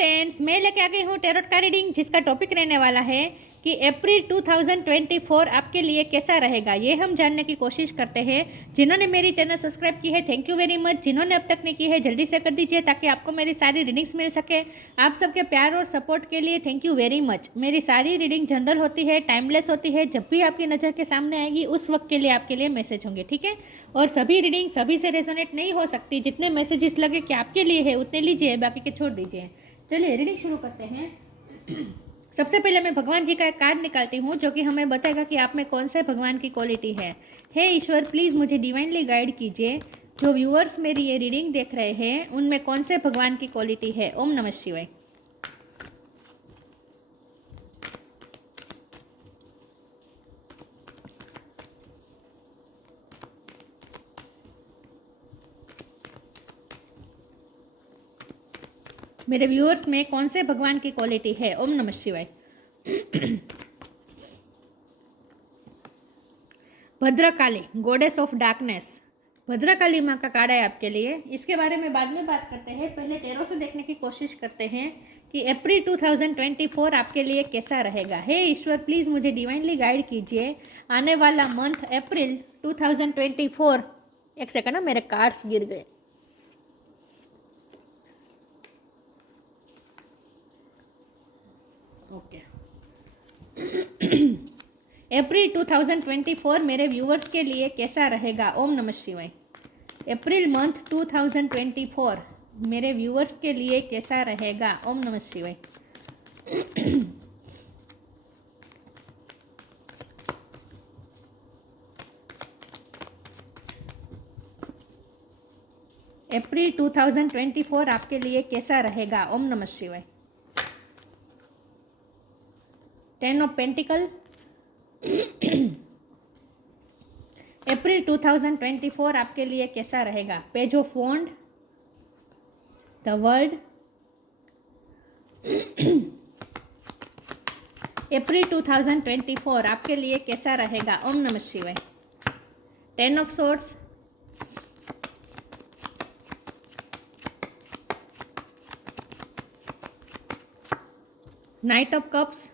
Friends, मैं लेके आ गई हूँ टेरोट का रीडिंग, जिसका टॉपिक रहने वाला है कि अप्रैल 2024 आपके लिए कैसा रहेगा। ये हम जानने की कोशिश करते हैं। जिन्होंने मेरी चैनल सब्सक्राइब की है, थैंक यू वेरी मच। जिन्होंने अब तक नहीं की है, जल्दी से कर दीजिए ताकि आपको मेरी सारी रीडिंग्स मिल सके। आप सबके प्यार और सपोर्ट के लिए थैंक यू वेरी मच। मेरी सारी रीडिंग जनरल होती है, टाइमलेस होती है। जब भी आपकी नज़र के सामने आएगी उस वक्त के लिए आपके लिए मैसेज होंगे, ठीक है। और सभी रीडिंग सभी से रेजोनेट नहीं हो सकती। जितने मैसेजेस लगे कि आपके लिए है उतने लीजिए, बाकी के छोड़ दीजिए। चलिए रीडिंग शुरू करते हैं। सबसे पहले मैं भगवान जी का एक कार्ड निकालती हूँ जो कि हमें बताएगा कि आप में कौन से भगवान की क्वालिटी है। हे ईश्वर, प्लीज़ मुझे डिवाइनली गाइड कीजिए। जो व्यूअर्स मेरी ये रीडिंग देख रहे हैं उनमें कौन से भगवान की क्वालिटी है। ओम नमः शिवाय। मेरे व्यूअर्स में कौन से भगवान की क्वालिटी है। ओम नमः शिवाय। Bhadrakali, goddess of darkness. Bhadrakali माँ का कार्ड है आपके लिए। इसके बारे में बाद में बात करते हैं। पहले टेरो से देखने की कोशिश करते हैं कि अप्रैल 2024 आपके लिए कैसा रहेगा। हे ईश्वर, प्लीज़ मुझे डिवाइनली गाइड कीजिए। आने वाला मंथ अप्रैल 2024। एक सेकंड ना, मेरे कार्ड्स गिर गए। ओके। अप्रैल 2024 मेरे व्यूवर्स के लिए कैसा रहेगा। ओम नमः शिवाय। अप्रैल मंथ 2024 मेरे व्यूवर्स के लिए कैसा रहेगा। ओम नमः शिवाय। अप्रैल 2024 आपके लिए कैसा रहेगा। ओम नमः शिवाय। 10 ऑफ पेंटिकल। अप्रैल 2024 आपके लिए कैसा रहेगा। Page of wand, the world. April 2024 आपके लिए कैसा रहेगा। ओम नमः शिवाय। 10 of swords, knight of cups,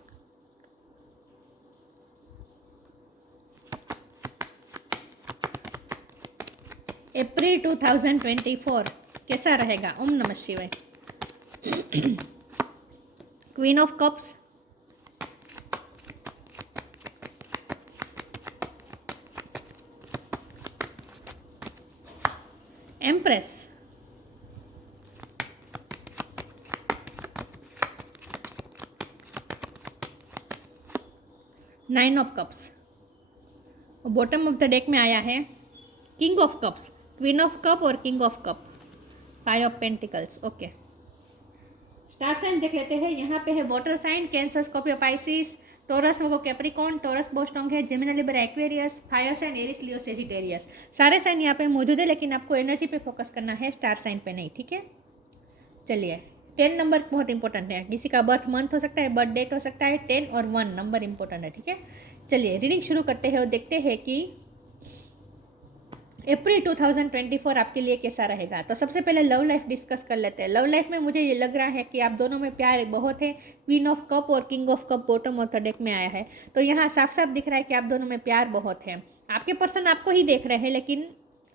April 2024 कैसा रहेगा। ओम नमः शिवाय। Queen of cups, empress, nine of cups. Bottom of the deck में आया है king of cups, queen of cup और king of cup, five of pentacles. Okay, star sign देख लेते हैं। यहाँ पे है water sign, cancer, Scorpio, Pisces, Taurus, वो कैप्रिकॉर्न, टोरस बोस्टोंग है, Gemini, Libra, Aquarius, fire sign, Aries, Leo, Sagittarius. सारे साइन यहाँ पे मौजूद है, लेकिन आपको एनर्जी पे फोकस करना है, स्टार साइन पे नहीं, ठीक है। चलिए, 10 नंबर बहुत इंपॉर्टेंट है। किसी का बर्थ मंथ हो सकता है, बर्थ डेट हो सकता है। 10 और 1 नंबर इंपॉर्टेंट है, ठीक है। चलिए रीडिंग शुरू करते हैं और देखते हैं कि अप्रैल 2024 आपके लिए कैसा रहेगा। तो सबसे पहले लव लाइफ डिस्कस कर लेते हैं। लव लाइफ में मुझे ये लग रहा है कि आप दोनों में प्यार बहुत है। क्वीन ऑफ कप और king of cup bottom of the deck में आया है, तो यहाँ साफ साफ दिख रहा है कि आप दोनों में प्यार बहुत है। आपके पर्सन आपको ही देख रहे हैं, लेकिन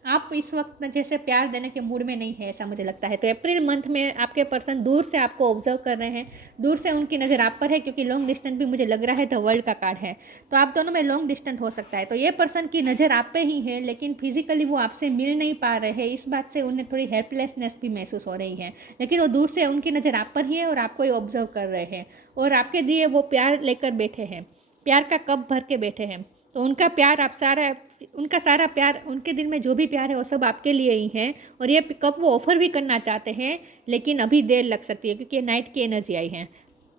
आप इस वक्त जैसे प्यार देने के मूड में नहीं है, ऐसा मुझे लगता है। तो अप्रैल मंथ में आपके पर्सन दूर से आपको ऑब्जर्व कर रहे हैं, दूर से उनकी नज़र आप पर है, क्योंकि लॉन्ग डिस्टेंस भी मुझे लग रहा है द वर्ल्ड का कार्ड है। तो आप दोनों में लॉन्ग डिस्टेंस हो सकता है। तो ये पर्सन की नज़र आप पे ही है, लेकिन फिजिकली वो आपसे मिल नहीं पा रहे हैं। इस बात से उन्हें थोड़ी हेल्पलेसनेस भी महसूस हो रही है, लेकिन वो दूर से उनकी नज़र आप पर ही है और आपको ही ऑब्जर्व कर रहे हैं। और आपके लिए वो प्यार लेकर बैठे हैं, प्यार का कप भर के बैठे हैं। तो उनका प्यार आप सारा, उनका सारा प्यार, उनके दिल में जो भी प्यार है वो सब आपके लिए ही है। और ये कप वो ऑफर भी करना चाहते हैं, लेकिन अभी देर लग सकती है, क्योंकि ये नाइट की एनर्जी आई है।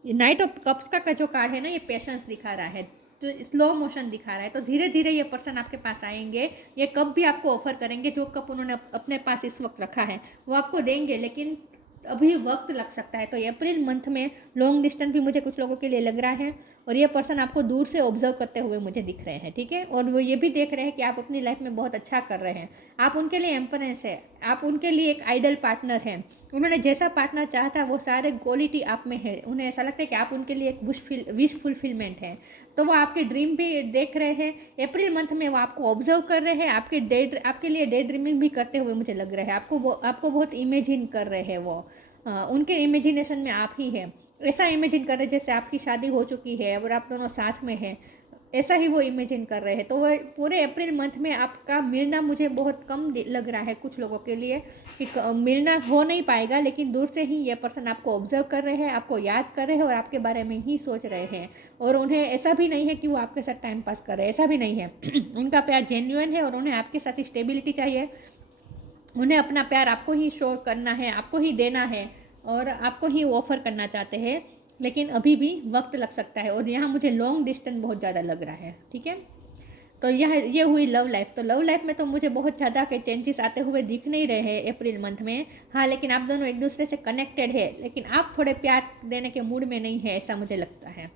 नाइट ऑफ कप्स का जो कार्ड है ना, ये पेशेंस दिखा रहा है, तो स्लो मोशन दिखा रहा है। तो धीरे धीरे ये पर्सन आपके पास आएंगे। ये कप भी आपको ऑफर करेंगे, जो कप उन्होंने अपने पास इस वक्त रखा है वो आपको देंगे, लेकिन अभी वक्त लग सकता है। तो अप्रैल मंथ में लॉन्ग डिस्टेंस भी मुझे कुछ लोगों के लिए लग रहा है, और ये पर्सन आपको दूर से ऑब्जर्व करते हुए मुझे दिख रहे हैं, ठीक है। और वो ये भी देख रहे हैं कि आप अपनी लाइफ में बहुत अच्छा कर रहे हैं। आप उनके लिए एम्परेंस है, आप उनके लिए एक आइडल पार्टनर हैं। उन्होंने जैसा पार्टनर चाहा था वो सारे क्वालिटी आप में है। उन्हें ऐसा लगता है कि आप उनके लिए एक विश फुलफिलमेंट है। तो वो आपके ड्रीम भी देख रहे हैं। अप्रैल मंथ में वो आपको ऑब्जर्व कर रहे हैं, आपके लिए डे ड्रीमिंग भी करते हुए मुझे लग रहा है। आपको बहुत इमेजिन कर रहे हैं वो। उनके इमेजिनेशन में आप ही है। ऐसा इमेजिन कर रहे हैं जैसे आपकी शादी हो चुकी है और आप दोनों साथ में हैं, ऐसा ही वो इमेजिन कर रहे हैं। तो वह पूरे अप्रैल मंथ में आपका मिलना मुझे बहुत कम लग रहा है कुछ लोगों के लिए, कि मिलना हो नहीं पाएगा। लेकिन दूर से ही ये पर्सन आपको ऑब्जर्व कर रहे हैं, आपको याद कर रहे हैं और आपके बारे में ही सोच रहे हैं। और उन्हें ऐसा भी नहीं है कि वो आपके साथ टाइम पास कर रहे हैं, ऐसा भी नहीं है। उनका प्यार जेन्युइन है और उन्हें आपके साथ स्टेबिलिटी चाहिए। उन्हें अपना प्यार आपको ही शो करना है, आपको ही देना है और आपको ही ऑफर करना चाहते हैं। लेकिन अभी भी वक्त लग सकता है और यहाँ मुझे लॉन्ग डिस्टेंस बहुत ज़्यादा लग रहा है। ठीक है, तो ये हुई लव लाइफ। तो लव लाइफ में तो मुझे बहुत ज़्यादा के चेंजेस आते हुए दिख नहीं रहे हैं अप्रैल मंथ में। हाँ, लेकिन आप दोनों एक दूसरे से कनेक्टेड है, लेकिन आप थोड़े प्यार देने के मूड में नहीं है, ऐसा मुझे लगता है।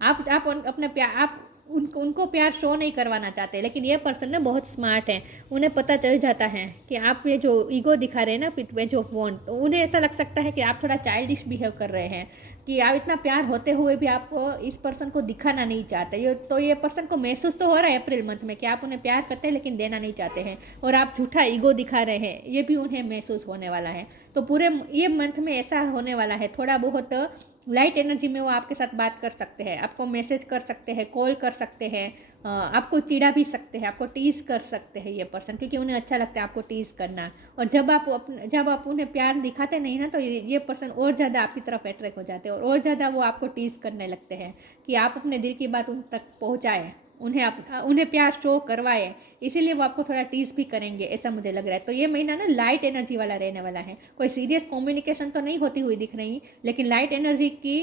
अपने प्यार आप उनको प्यार शो नहीं करवाना चाहते। लेकिन ये पर्सन ना बहुत स्मार्ट है, उन्हें पता चल जाता है कि आप ये जो ईगो दिखा रहे हैं ना, पिट ऑफ वॉन्ट, तो उन्हें ऐसा लग सकता है कि आप थोड़ा चाइल्डिश बिहेव कर रहे हैं, कि आप इतना प्यार होते हुए भी आप इस पर्सन को दिखाना नहीं चाहते। ये पर्सन को महसूस तो हो रहा है अप्रैल मंथ में कि आप उन्हें प्यार करते हैं लेकिन देना नहीं चाहते हैं, और आप झूठा ईगो दिखा रहे हैं, ये भी उन्हें महसूस होने वाला है। तो पूरे ये मंथ में ऐसा होने वाला है, थोड़ा बहुत लाइट एनर्जी में वो आपके साथ बात कर सकते हैं, आपको मैसेज कर सकते हैं, कॉल कर सकते हैं, आपको चिढ़ा भी सकते हैं, आपको टीज़ कर सकते हैं ये पर्सन, क्योंकि उन्हें अच्छा लगता है आपको टीज़ करना। और जब आप उन्हें प्यार दिखाते नहीं ना, तो ये पर्सन और ज़्यादा आपकी तरफ अट्रैक्ट हो जाते हैं और ज़्यादा वो आपको टीज़ करने लगते हैं कि आप अपने दिल की बात उन तक पहुँचाएँ, उन्हें प्यार शो करवाए। इसीलिए वो आपको थोड़ा टीज भी करेंगे, ऐसा मुझे लग रहा है। तो ये महीना ना लाइट एनर्जी वाला रहने वाला है। कोई सीरियस कम्युनिकेशन तो नहीं होती हुई दिख रही, लेकिन लाइट एनर्जी की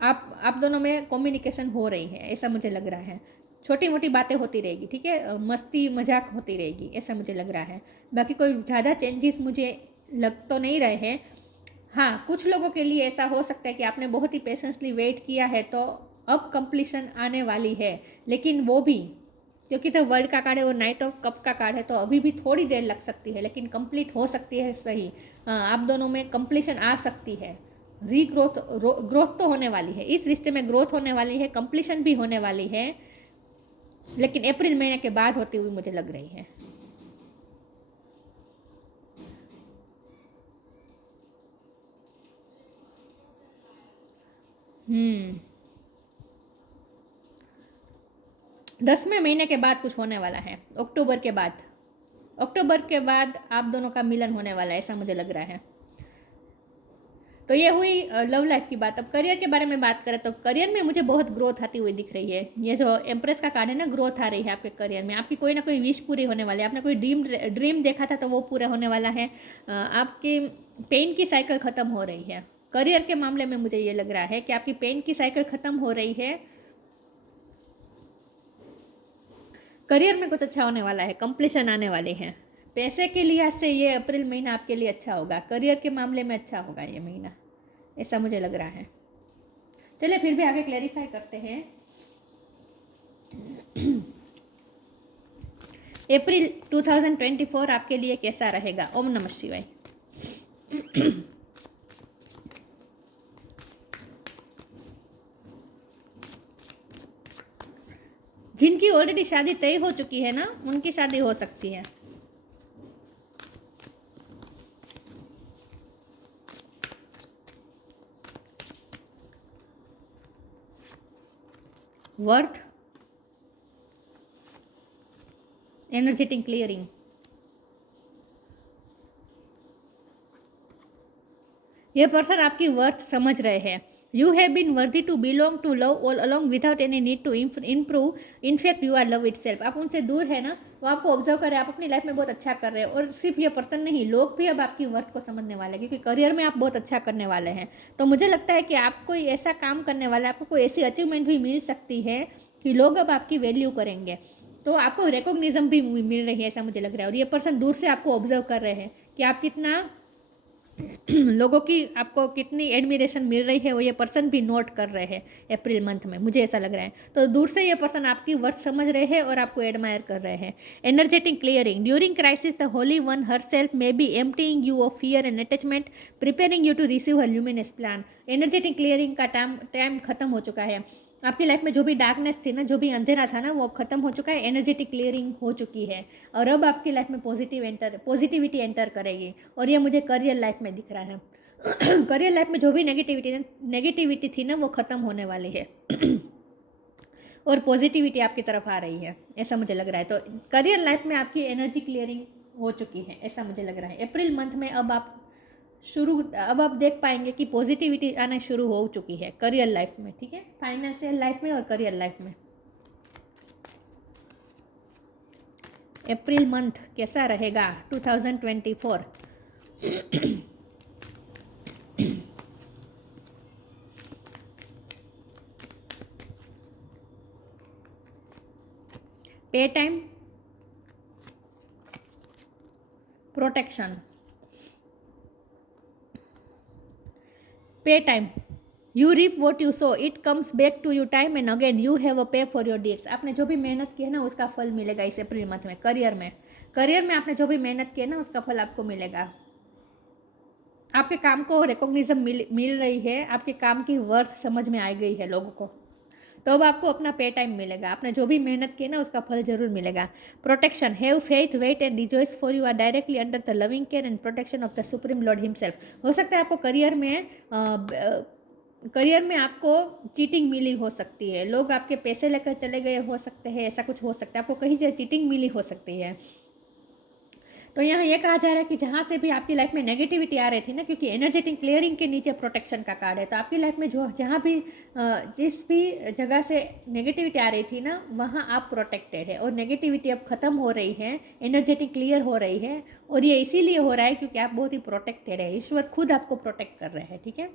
आप दोनों में कम्युनिकेशन हो रही है, ऐसा मुझे लग रहा है। छोटी मोटी बातें होती रहेगी, ठीक है, मस्ती मजाक होती रहेगी, ऐसा मुझे लग रहा है। बाकी कोई ज़्यादा चेंजेस मुझे लग तो नहीं रहे हैं। हाँ, कुछ लोगों के लिए ऐसा हो सकता है कि आपने बहुत ही पेशेंसली वेट किया है, तो अब कंप्लीशन आने वाली है। लेकिन वो भी क्योंकि तो वर्ल्ड का कार्ड है और नाइट ऑफ कप का कार्ड है, तो अभी भी थोड़ी देर लग सकती है, लेकिन कंप्लीट हो सकती है। सही, आप दोनों में कंप्लीशन आ सकती है। ग्रोथ तो होने वाली है, इस रिश्ते में ग्रोथ होने वाली है, कंप्लीशन भी होने वाली है, लेकिन अप्रैल महीने के बाद होती हुई मुझे लग रही है। हम्म 10वें महीने के बाद कुछ होने वाला है, अक्टूबर के बाद आप दोनों का मिलन होने वाला है, ऐसा मुझे लग रहा है। तो ये हुई लव लाइफ की बात। अब करियर के बारे में बात करें तो करियर में मुझे बहुत ग्रोथ आती हुई दिख रही है। ये जो एम्प्रेस का कार्ड है ना, ग्रोथ आ रही है आपके करियर में। आपकी कोई ना कोई विश पूरी होने वाली है, आपने कोई ड्रीम देखा था तो वो पूरा होने वाला है। आपकी पेन की साइकिल ख़त्म हो रही है। करियर के मामले में मुझे ये लग रहा है कि आपकी पेन की साइकिल ख़त्म हो रही है। करियर में कुछ अच्छा होने वाला है, कंप्लीशन आने वाली है। पैसे के लिहाज से ये अप्रैल महीना आपके लिए अच्छा होगा, करियर के मामले में अच्छा होगा ये महीना, ऐसा मुझे लग रहा है। चलिए फिर भी आगे क्लैरिफाई करते हैं। अप्रैल 2024 आपके लिए कैसा रहेगा? ओम नमः शिवाय। जिनकी ऑलरेडी शादी तय हो चुकी है ना, उनकी शादी हो सकती है। वर्थ, एनर्जेटिक क्लियरिंग, ये पर्सन आपकी वर्थ समझ रहे हैं। You have been worthy to belong to love all along without any need to improve. In fact you are love itself. आप उनसे दूर है ना, वो आपको ऑब्जर्व कर रहे हैं, आप अपनी लाइफ में बहुत अच्छा कर रहे हैं। और सिर्फ ये पर्सन नहीं, लोग भी अब आपकी वर्थ को समझने वाले हैं, क्योंकि करियर में आप बहुत अच्छा करने वाले हैं। तो मुझे लगता है कि आप कोई ऐसा काम करने वाला है, आपको कोई ऐसी अचीवमेंट भी मिल सकती है कि लोग अब आपकी वैल्यू करेंगे। तो आपको रिकॉग्निजम भी मिल रही है, ऐसा मुझे लग रहा है। और ये पर्सन दूर से आपको ऑब्जर्व कर रहे हैं कि आप कितना लोगों की आपको कितनी एडमिरेशन मिल रही है वो ये पर्सन भी नोट कर रहे हैं अप्रैल मंथ में, मुझे ऐसा लग रहा है। तो दूर से ये पर्सन आपकी वर्थ समझ रहे हैं और आपको एडमायर कर रहे हैं। Energetic clearing during crisis the holy one herself may be emptying you of fear and attachment, preparing you to receive her luminous plan. Energetic clearing का टाइम खत्म हो चुका है। आपकी लाइफ में जो भी डार्कनेस थी ना, जो भी अंधेरा था ना, वो अब खत्म हो चुका है। एनर्जेटिक क्लियरिंग हो चुकी है और अब आपकी लाइफ में पॉजिटिविटी एंटर करेगी। और ये मुझे करियर लाइफ में दिख रहा है। करियर लाइफ में जो भी नेगेटिविटी थी ना, वो खत्म होने वाली है। और पॉजिटिविटी आपकी तरफ आ रही है, ऐसा मुझे लग रहा है। तो करियर लाइफ में आपकी एनर्जी क्लियरिंग हो चुकी है, ऐसा मुझे लग रहा है। अप्रैल मंथ में अब आप देख पाएंगे कि पॉजिटिविटी आना शुरू हो चुकी है करियर लाइफ में, ठीक है, फाइनेंशियल लाइफ में और करियर लाइफ में। अप्रैल मंथ कैसा रहेगा 2024? Pay time, protection. Pay time, you reap what you sow, it comes back to you time and again you have a pay for your deeds. आपने जो भी मेहनत की है ना, उसका फल मिलेगा इस अप्रैल मंथ में। करियर में आपने जो भी मेहनत की है ना, उसका फल आपको मिलेगा। आपके काम को रिकॉग्निशन मिल रही है, आपके काम की वर्थ समझ में आ गई है लोगों को, तो अब आपको अपना पे टाइम मिलेगा। आपने जो भी मेहनत की ना, उसका फल जरूर मिलेगा। Protection, have faith, wait and rejoice for you are directly under the loving care and protection of the supreme lord himself. हो सकता है आपको करियर में आपको चीटिंग मिली हो सकती है, लोग आपके पैसे लेकर चले गए हो सकते हैं, ऐसा कुछ हो सकता है, आपको कहीं से चीटिंग मिली हो सकती है। तो यहाँ ये कहा जा रहा है कि जहाँ से भी आपकी लाइफ में नेगेटिविटी आ रही थी ना, क्योंकि एनर्जेटिक क्लियरिंग के नीचे प्रोटेक्शन का कार्ड है, तो आपकी लाइफ में जहाँ भी जिस भी जगह से नेगेटिविटी आ रही थी ना, वहाँ आप प्रोटेक्टेड है और नेगेटिविटी अब खत्म हो रही है, एनर्जेटिक क्लियर हो रही है। और ये इसीलिए हो रहा है क्योंकि आप बहुत ही प्रोटेक्टेड है। ईश्वर खुद आपको प्रोटेक्ट कर रहे हैं, ठीक है,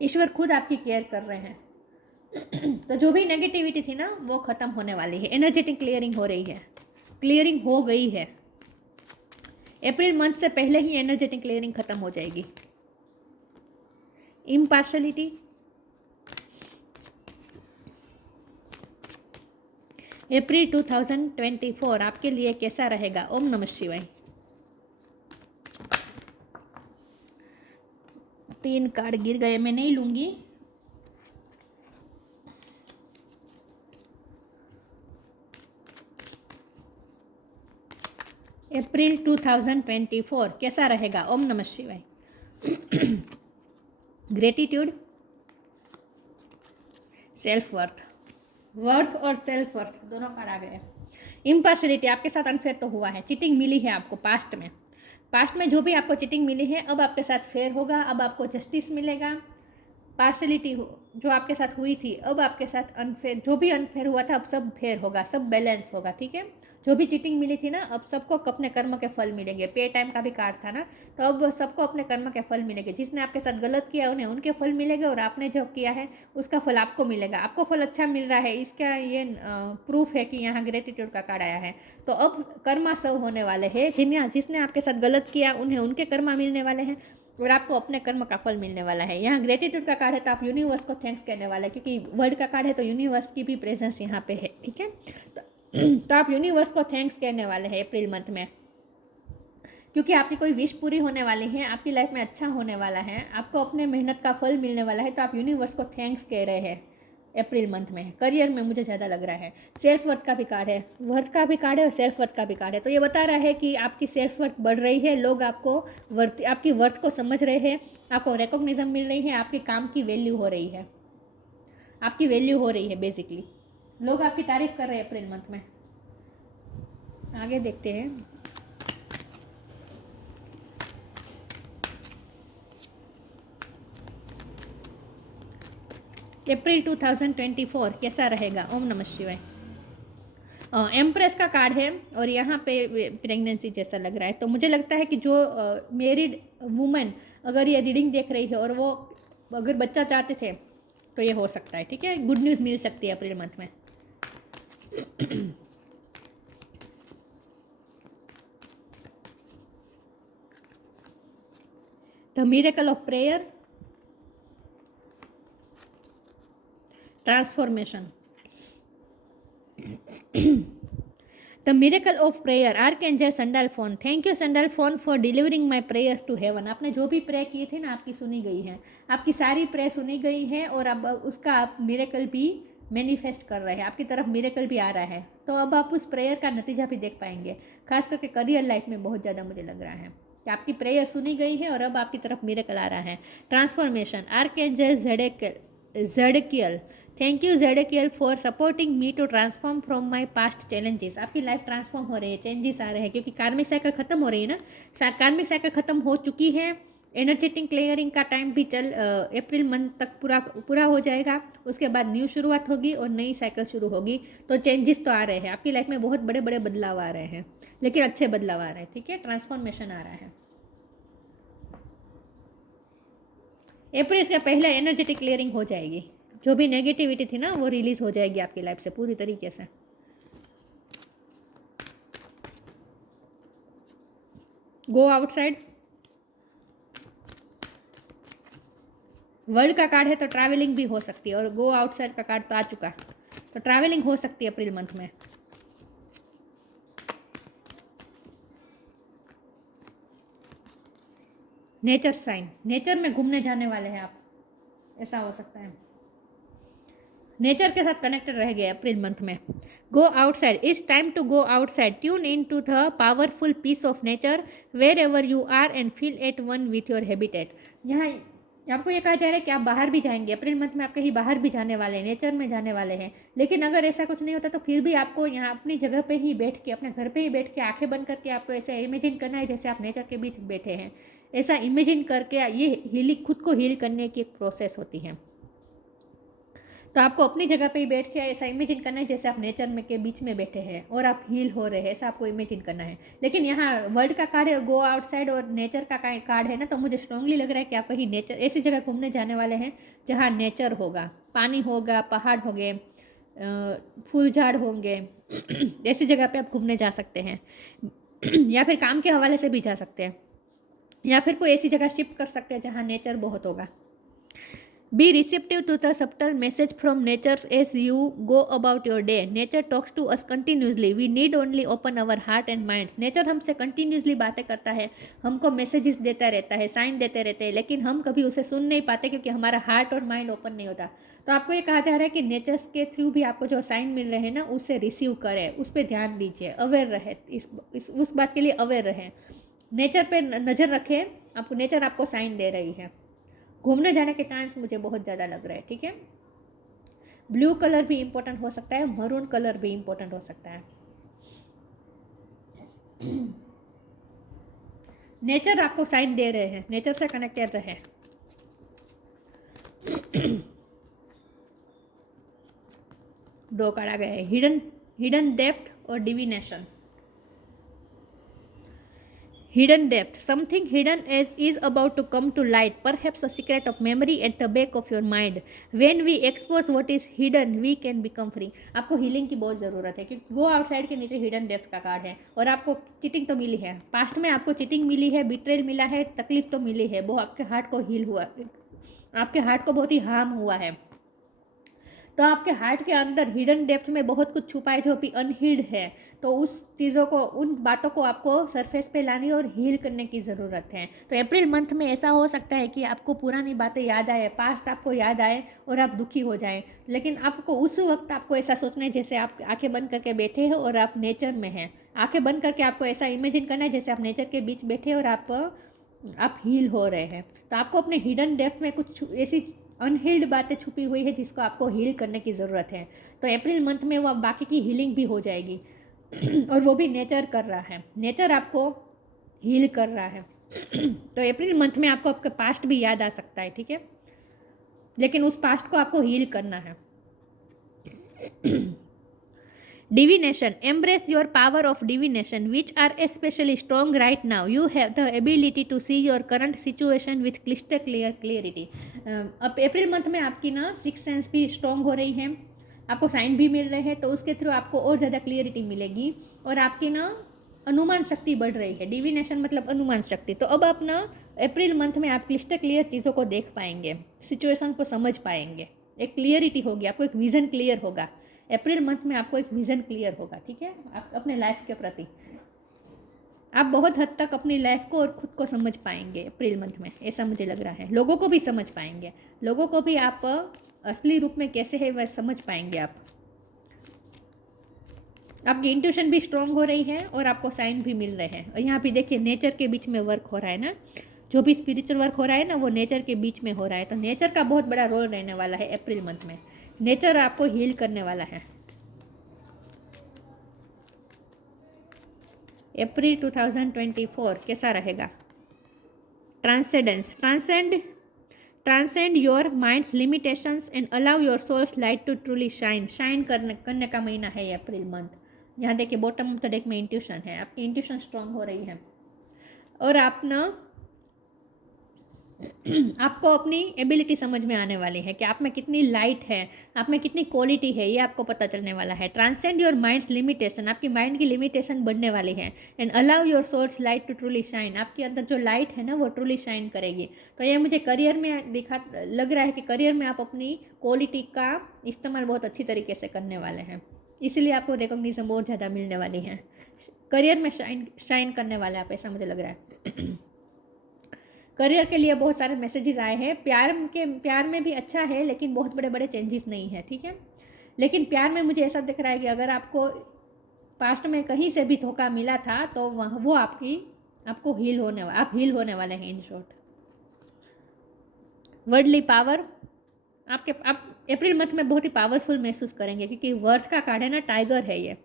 ईश्वर खुद आपकी केयर कर रहे हैं। तो जो भी नेगेटिविटी थी ना, वो खत्म होने वाली है। एनर्जेटिक क्लियरिंग हो रही है, क्लियरिंग हो गई है। अप्रैल मंथ से पहले ही एनर्जेटिक क्लियरिंग खत्म हो जाएगी। इम्पार्शलिटी, अप्रैल 2024 आपके लिए कैसा रहेगा? ओम नमः शिवाय। 3 कार्ड गिर गए, मैं नहीं लूंगी। अप्रैल 2024 कैसा रहेगा? ओम नमः शिवाय। ग्रेटिट्यूड, सेल्फ वर्थ, वर्थ और सेल्फ वर्थ दोनों कार्ड आ गए। इम्पार्शलिटी, आपके साथ अनफेयर तो हुआ है, चीटिंग मिली है आपको पास्ट में जो भी आपको चीटिंग मिली है, अब आपके साथ फेयर होगा, अब आपको जस्टिस मिलेगा। पार्शलिटी जो आपके साथ हुई थी, अब आपके साथ अनफेयर, जो भी अनफेयर हुआ था, अब सब फेयर होगा, सब बैलेंस होगा, ठीक है। जो भी चीटिंग मिली थी ना, अब सबको अपने कर्म के फल मिलेंगे। पे टाइम का भी कार्ड था ना, तो अब सबको अपने कर्म के फल मिलेंगे। जिसने आपके साथ गलत किया उन्हें उनके फल मिलेंगे, और आपने जो किया है उसका फल आपको मिलेगा। आपको फल अच्छा मिल रहा है, इसका ये प्रूफ है कि यहाँ ग्रेटिट्यूड का कार्ड आया है। तो अब कर्मा सर्व होने वाले हैं। जिसने आपके साथ गलत किया उन्हें उनके कर्मा मिलने वाले हैं, और आपको अपने कर्म का फल मिलने वाला है। यहाँ ग्रेटिट्यूड का कार्ड है, तो आप यूनिवर्स को थैंक्स कहने वाले हैं, क्योंकि वर्ड का कार्ड है तो यूनिवर्स की भी प्रेजेंस यहाँ पे है, ठीक है। तो आप यूनिवर्स को थैंक्स कहने वाले हैं अप्रैल मंथ में, क्योंकि आपकी कोई विश पूरी होने वाली है, आपकी लाइफ में अच्छा होने वाला है, आपको अपने मेहनत का फल मिलने वाला है। तो आप यूनिवर्स को थैंक्स कह रहे हैं अप्रैल मंथ में। करियर में मुझे ज़्यादा लग रहा है। सेल्फ वर्थ का भी कार्ड है, वर्थ का भी कार्ड है और सेल्फ वर्थ का भी कार्ड है। तो ये बता रहा है कि आपकी सेल्फ वर्थ बढ़ रही है, लोग आपकी वर्थ को समझ रहे हैं, आपको रिकॉग्निशन मिल रही है, आपके काम की वैल्यू हो रही है, आपकी वैल्यू हो रही है। बेसिकली लोग आपकी तारीफ कर रहे हैं अप्रैल मंथ में। आगे देखते हैं। अप्रैल 2024 कैसा रहेगा? ओम नमः शिवाय। एम्प्रेस का कार्ड है और यहाँ पे प्रेगनेंसी जैसा लग रहा है। तो मुझे लगता है कि जो मैरिड वुमेन अगर ये रीडिंग देख रही है और वो अगर बच्चा चाहते थे तो ये हो सकता है, ठीक है। गुड न्यूज़ मिल सकती है अप्रैल मंथ में। The miracle of prayer, transformation. The miracle of prayer, archangel Sandalphon. Thank you Sandalphon for delivering my prayers to heaven. आपने जो भी प्रे किए थे ना, आपकी सुनी गई है, आपकी सारी प्रे सुनी गई है, और अब उसका आप मिरेकल भी मैनिफेस्ट कर रहे हैं, आपकी तरफ मिरेकल भी आ रहा है। तो अब आप उस प्रेयर का नतीजा भी देख पाएंगे, खास करके करियर लाइफ में बहुत ज़्यादा मुझे लग रहा है कि आपकी प्रेयर सुनी गई है और अब आपकी तरफ मिरेकल आ रहा है। Transformation, archangel Zadkiel. Thank you Zadkiel for supporting me to transform from my past challenges. आपकी लाइफ ट्रांसफॉर्म हो रही है, चेंजेस आ रहे हैं, क्योंकि कार्मिक साइकिल खत्म हो रही है ना, कार्मिक साइकिल खत्म हो चुकी है। एनर्जेटिक क्लियरिंग का टाइम भी अप्रैल मंथ तक पूरा हो जाएगा। उसके बाद न्यू शुरुआत होगी और नई साइकिल शुरू होगी। तो चेंजेस तो आ रहे हैं, आपकी लाइफ में बहुत बड़े बड़े बदलाव आ रहे हैं, लेकिन अच्छे बदलाव आ रहे हैं, ठीक है। ट्रांसफॉर्मेशन आ रहा है। अप्रैल का पहले एनर्जेटिक क्लियरिंग हो जाएगी, जो भी नेगेटिविटी थी ना वो रिलीज हो जाएगी आपकी लाइफ से पूरी तरीके से। गो आउटसाइड, वर्ल्ड का कार्ड है तो ट्रैवलिंग भी हो सकती है, और गो आउटसाइड का कार्ड तो आ चुका है, तो ट्रैवलिंग हो सकती है अप्रैल मंथ में। नेचर साइन, नेचर में घूमने जाने वाले हैं आप, ऐसा हो सकता है। नेचर के साथ कनेक्टेड रह गए अप्रैल मंथ में। Go outside, it's time to go outside, tune in to the powerful peace of nature wherever you are and feel at one with your habitat. यहाँ आपको ये कहा जा रहा है कि आप बाहर भी जाएंगे अप्रैल मंथ में, आप कहीं बाहर भी जाने वाले हैं, नेचर में जाने वाले हैं। लेकिन अगर ऐसा कुछ नहीं होता तो फिर भी आपको यहाँ अपनी जगह पे ही बैठ के, अपने घर पे ही बैठ के, आंखें बंद करके आपको ऐसा इमेजिन करना है जैसे आप नेचर के बीच बैठे हैं। ऐसा इमेजिन करके ये हीलिंग, खुद को हील करने की एक प्रोसेस होती है। तो आपको अपनी जगह पे ही बैठ के ऐसा इमेजिन करना है जैसे आप नेचर में के बीच में बैठे हैं और आप हील हो रहे हैं, ऐसा आपको इमेजिन करना है। लेकिन यहाँ वर्ल्ड का कार्ड है और गो आउटसाइड और नेचर का कार्ड है ना, तो मुझे स्ट्रांगली लग रहा है कि आप कहीं नेचर, ऐसी जगह घूमने जाने वाले हैं जहाँ नेचर होगा, पानी होगा, पहाड़ होंगे, फूल झाड़ होंगे। ऐसी जगह पे आप घूमने जा सकते हैं, या फिर काम के हवाले से भी जा सकते हैं, या फिर कोई ऐसी जगह शिफ्ट कर सकते हैं जहाँ नेचर बहुत होगा। Be receptive to the subtle message from nature as you go about your day. Nature talks to us continuously. We need only open our heart and minds. Nature हमसे continuously बातें करता है, हमको मैसेजेस देता रहता है, साइन देते रहते हैं, लेकिन हम कभी उसे सुन नहीं पाते क्योंकि हमारा हार्ट और माइंड ओपन नहीं होता। तो आपको ये कहा जा रहा है कि नेचर्स के थ्रू भी आपको जो साइन मिल रहे हैं ना, उससे रिसीव करें, उस पर ध्यान दीजिए, अवेयर रहे, उस बात के लिए अवेयर रहें, नेचर पे नज़र रखें। आपको नेचर आपको साइन दे रही है। घूमने जाने के चांस मुझे बहुत ज़्यादा लग रहा है, ठीक है। ब्लू कलर भी इम्पोर्टेंट हो सकता है, मरून कलर भी इम्पोर्टेंट हो सकता है। नेचर आपको साइन दे रहे हैं, नेचर से कनेक्टेड रहे। दो कार्ड आ गए, हिडन डेप्थ और divination. Hidden depth, something hidden is about to come to light, perhaps a secret of memory at the back of your mind. When we expose what is hidden, we can become free. आपको healing की बहुत ज़रूरत है, क्योंकि वो outside के नीचे hidden depth का कार्ड है, और आपको चीटिंग तो मिली है, पास्ट में आपको चीटिंग मिली है, बिट्रेल मिला है, तकलीफ तो मिली है, वो आपके हार्ट को हील हुआ, आपके हार्ट को बहुत ही हार्म हुआ है। तो आपके हार्ट के अंदर हिडन डेप्थ में बहुत कुछ छुपा है जो भी अनहील्ड है। तो उस चीज़ों को, उन बातों को आपको सरफेस पे लाने और हील करने की ज़रूरत है। तो अप्रैल मंथ में ऐसा हो सकता है कि आपको पुरानी बातें याद आए, पास्ट आपको याद आए और आप दुखी हो जाएं, लेकिन आपको उस वक्त आपको ऐसा सोचना है जैसे आप आंखें बंद करके बैठे हो और आप नेचर में हैं। आंखें बंद करके आपको ऐसा इमेजिन करना है जैसे आप नेचर के बीच बैठे और आप हील हो रहे हैं। तो आपको अपने हिडन डेप्थ में कुछ ऐसी अनहील्ड बातें छुपी हुई है जिसको आपको हील करने की ज़रूरत है। तो अप्रैल मंथ में वो बाकी की हीलिंग भी हो जाएगी। और वो भी नेचर कर रहा है, नेचर आपको हील कर रहा है। तो अप्रैल मंथ में आपको आपका पास्ट भी याद आ सकता है, ठीक है, लेकिन उस पास्ट को आपको हील करना है। Divination, embrace your power of divination, which are especially strong right now. You have the ability to see your current situation with crystal clarity. अब अप्रैल मंथ में आपकी ना सिक्स सेंस भी स्ट्रॉन्ग हो रही है, आपको साइन भी मिल रहे हैं, तो उसके थ्रू आपको और ज़्यादा क्लियरिटी मिलेगी और आपकी ना अनुमान शक्ति बढ़ रही है। डिविनेशन मतलब अनुमान शक्ति। तो अब आप ना अप्रैल मंथ में आप क्लिस्टर क्लियर चीज़ों को देख पाएंगे, सिचुएशन को समझ पाएंगे, एक क्लियरिटी होगी, आपको एक विज़न क्लियर होगा। अप्रैल मंथ में आपको एक विज़न क्लियर होगा, ठीक है, आप अपने लाइफ के प्रति आप बहुत हद तक अपनी लाइफ को और खुद को समझ पाएंगे अप्रैल मंथ में, ऐसा मुझे लग रहा है। लोगों को भी समझ पाएंगे, लोगों को भी आप असली रूप में कैसे है वह समझ पाएंगे आप। आपकी इंट्यूशन भी स्ट्रांग हो रही है और आपको साइन भी मिल रहे हैं। और यहाँ भी देखिए नेचर के बीच में वर्क हो रहा है ना, जो भी स्पिरिचुअल वर्क हो रहा है ना वो नेचर के बीच में हो रहा है। तो नेचर का बहुत बड़ा रोल रहने वाला है अप्रैल मंथ में। नेचर आपको हील करने वाला है। अप्रैल 2024 कैसा रहेगा? Transcendence, transcend your mind's limitations and allow your soul's light to truly shine करने का महीना है ये अप्रैल मंथ। यहाँ देखिए बॉटम ऑफ द डेक में इंट्यूशन है, आपकी इंट्यूशन स्ट्रांग हो रही है और आप ना आपको अपनी एबिलिटी समझ में आने वाली है कि आप में कितनी लाइट है, आप में कितनी क्वालिटी है, ये आपको पता चलने वाला है। ट्रांसेंड योर माइंड्स लिमिटेशन, आपकी माइंड की लिमिटेशन बढ़ने वाली है। And allow your soul's light to truly shine, आपके अंदर जो लाइट है ना वो ट्रूली शाइन करेगी। तो ये मुझे करियर में लग रहा है कि करियर में आप अपनी क्वालिटी का इस्तेमाल बहुत अच्छी तरीके से करने वाले हैं, इसलिए आपको रिकॉग्निशन बहुत ज़्यादा मिलने वाली है। करियर में शाइन करने वाले आप, ऐसा मुझे लग रहा है। करियर के लिए बहुत सारे मैसेजेस आए हैं। प्यार में भी अच्छा है लेकिन बहुत बड़े बड़े चेंजेस नहीं है, ठीक है। लेकिन प्यार में मुझे ऐसा दिख रहा है कि अगर आपको पास्ट में कहीं से भी धोखा मिला था तो वो आप हील होने वाले हैं। इन शॉर्ट वर्डली पावर, आप अप्रैल मंथ में बहुत ही पावरफुल महसूस करेंगे क्योंकि वर्थ का कार्ड है ना, टाइगर है ये।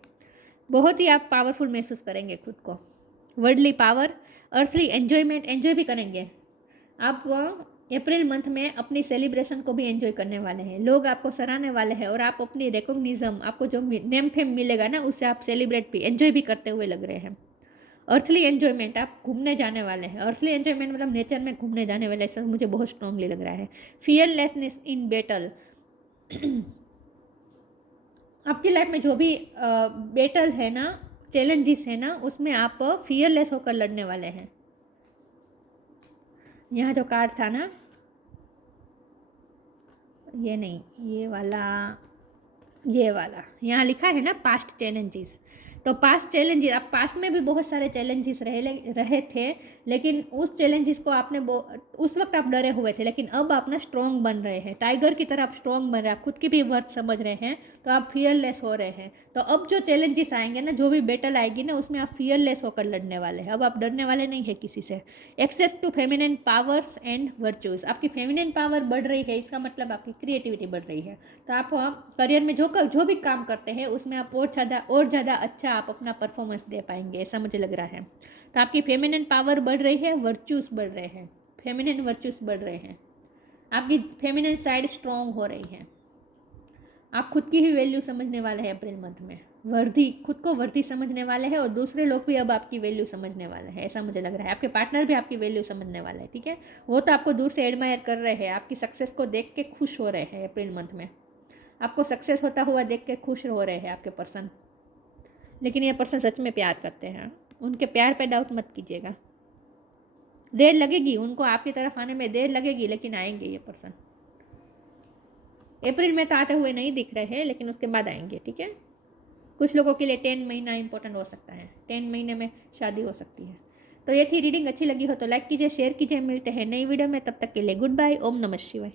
बहुत ही आप पावरफुल महसूस करेंगे खुद को। Worldly power, earthly enjoyment, enjoy भी करेंगे आप। अप्रैल मंथ में अपनी सेलिब्रेशन को भी एंजॉय करने वाले हैं, लोग आपको सराहने वाले हैं और आप अपनी रिकॉग्निज्म, आपको जो नेम फेम मिलेगा ना उससे आप सेलिब्रेट भी एंजॉय भी करते हुए लग रहे हैं। अर्थली एंजॉयमेंट, आप घूमने जाने वाले हैं। अर्थली एंजॉयमेंट मतलब नेचर में घूमने जाने वाले, ऐसा मुझे बहुत स्ट्रांगली लग रहा है। फियरलेसनेस इन बैटल, आपकी लाइफ में जो भी बैटल है ना, चैलेंजेस है ना, उसमें आप फियरलेस होकर लड़ने वाले हैं। यहाँ जो कार्ड था ना, ये नहीं, ये वाला यहाँ लिखा है ना पास्ट चैलेंजेस। तो पास्ट चैलेंजेस, आप पास्ट में भी बहुत सारे चैलेंजेस रहे थे, लेकिन उस चैलेंजेस को आपने उस वक्त आप डरे हुए थे, लेकिन अब आप ना स्ट्रॉन्ग बन रहे हैं, टाइगर की तरह आप स्ट्रॉन्ग बन रहे हैं, आप खुद की भी वर्थ समझ रहे हैं, तो आप फियरलेस हो रहे हैं। तो अब जो चैलेंजेस आएंगे ना, जो भी बैटल आएगी ना, उसमें आप फियरलेस होकर लड़ने वाले हैं। अब आप डरने वाले नहीं है किसी से। Access to feminine powers and virtues, आपकी फेमिनिन पावर बढ़ रही है, इसका मतलब आपकी क्रिएटिविटी बढ़ रही है। तो आप करियर में जो भी काम करते हैं उसमें आप और ज़्यादा अच्छा आप अपना परफॉर्मेंस दे पाएंगे, ऐसा मुझे लग रहा है। तो आपकी फेमिनिन पावर बढ़ रही है, वर्च्यूज बढ़ रहे हैं, फेमिनिन वर्च्यूज बढ़ रहे हैं, आपकी फेमिनिन साइड स्ट्रॉन्ग हो रही है। आप खुद की ही वैल्यू समझने वाले हैं अप्रैल मंथ में, खुद को वर्दी समझने वाले हैं और दूसरे लोग भी अब आपकी वैल्यू समझने वाले हैं, ऐसा मुझे लग रहा है। आपके पार्टनर भी आपकी वैल्यू समझने वाले हैं, ठीक है। वो तो आपको दूर से एडमायर कर रहे हैं, आपकी सक्सेस को देख के खुश हो रहे हैं। अप्रैल मंथ में आपको सक्सेस होता हुआ देख के खुश हो रहे हैं आपके पर्सन, लेकिन ये पर्सन सच में प्यार करते हैं। उनके प्यार पे डाउट मत कीजिएगा, देर लगेगी उनको आपकी तरफ आने में, देर लगेगी, लेकिन आएंगे ये पर्सन। अप्रैल में तो आते हुए नहीं दिख रहे हैं, लेकिन उसके बाद आएंगे, ठीक है। कुछ लोगों के लिए 10 महीना इंपॉर्टेंट हो सकता है, 10 महीने में शादी हो सकती है। तो ये थी रीडिंग, अच्छी लगी हो तो लाइक कीजिए, शेयर कीजिए। मिलते हैं नई वीडियो में, तब तक के लिए गुड बाय। ओम नमः शिवाय।